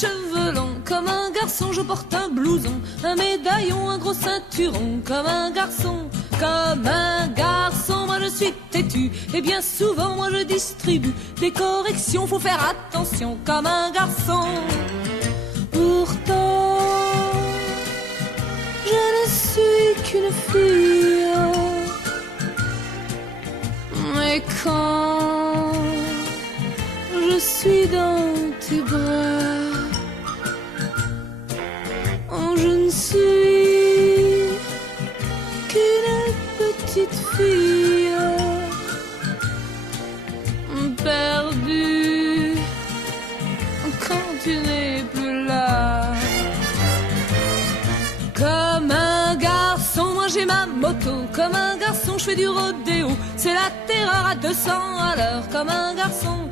cheveux longs, comme un garçon, je porte un blouson, un médaillon, un gros ceinturon, comme un garçon. Comme un garçon, moi je suis têtu, et bien souvent moi je distribue des corrections, faut faire attention, comme un garçon. Pourtant, je ne suis qu'une fille, mais quand je suis dans tes bras, oh, je ne suis qu'une petite fille perdue quand tu n'es plus là. Comme un garçon, moi j'ai ma moto, comme un garçon je fais du rodéo, c'est la terreur à 200 à l'heure. Comme un garçon,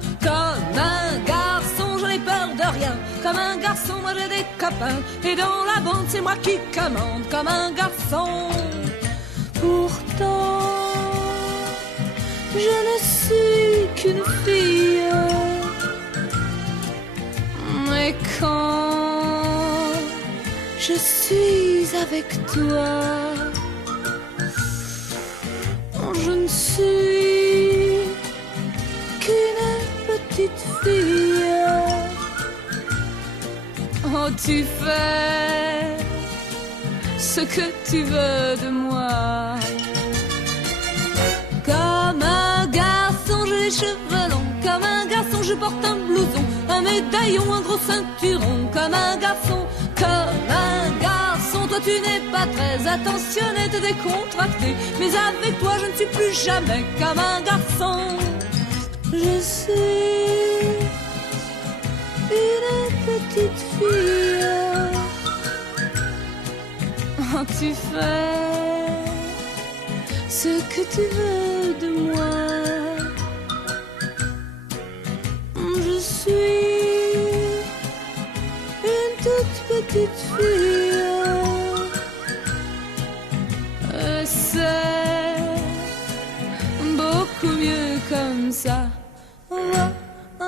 j'en ai peur de rien. Comme un garçon, moi j'ai des copains, et dans la bande c'est moi qui commande. Comme un garçon, pourtant je ne suis qu'une fille, mais quand je suis avec toi, je ne suis qu'une petite fille. Oh, tu fais ce que tu veux de moi. Comme un garçon, j'ai les cheveux longs, comme un garçon, je porte un blouson, un médaillon, un gros ceinturon, comme un garçon. Comme un garçon, toi tu n'es pas très attentionné, t'es décontracté, mais avec toi je ne suis plus jamais comme un garçon. Je suis une petite fille. Oh, tu fais ce que tu veux de moi. Je suis une toute petite fille. C'est beaucoup mieux comme ça. Oh, oh, oh.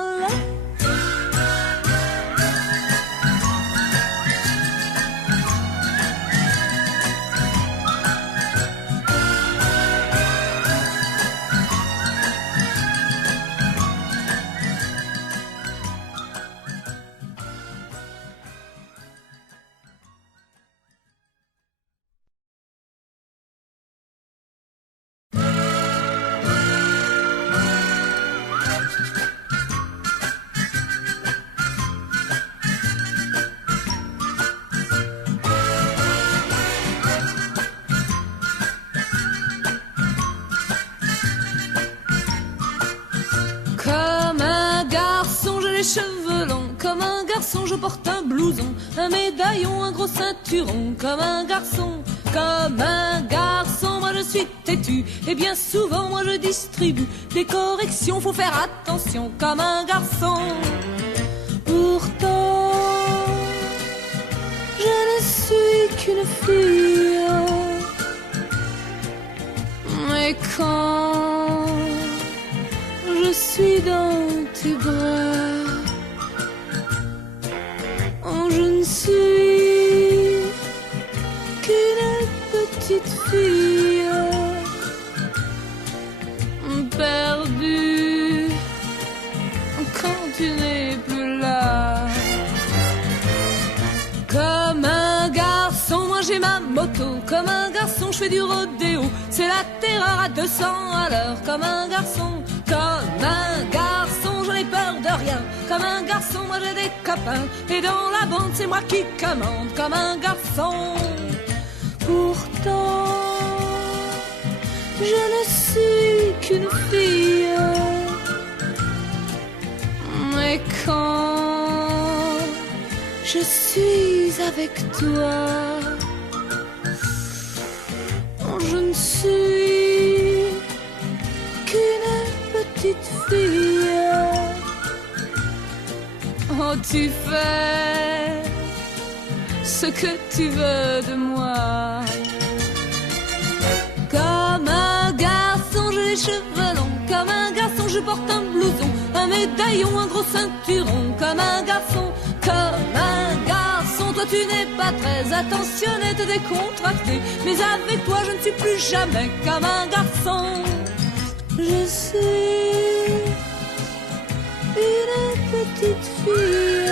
Cheveux longs, comme un garçon, je porte un blouson, un médaillon, un gros ceinturon, comme un garçon. Comme un garçon, moi je suis têtu, et bien souvent moi je distribue des corrections, faut faire attention, comme un garçon. Pourtant, je ne suis qu'une fille, mais quand je suis dans tes bras, je ne suis qu'une petite fille perdue quand tu n'es plus là. Comme un garçon, moi j'ai ma moto, comme un garçon je fais du rodéo, c'est la terreur à 200 à l'heure. Comme un garçon, j'en ai peur de rien. Comme un garçon, moi j'ai des copains, et dans la bande c'est moi qui commande. Comme un garçon, pourtant je ne suis qu'une fille, mais quand je suis avec toi, je ne suis qu'une petite fille. Oh, tu fais ce que tu veux de moi. Comme un garçon, j'ai les cheveux longs, comme un garçon, je porte un blouson, un médaillon, un gros ceinturon, comme un garçon. comme un garçon. Toi tu n'es pas très attentionné, t'es décontracté, mais avec toi je ne suis plus jamais comme un garçon. Je suis une petite fille.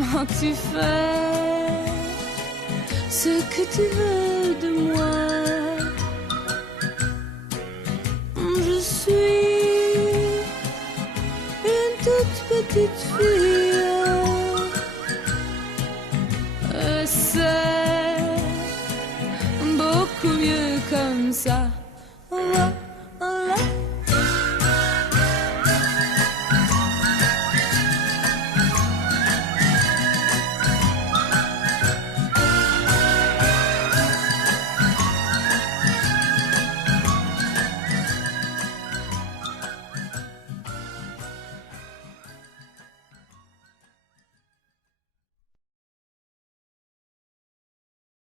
Oh, tu fais ce que tu veux de moi. Je suis une toute petite fille.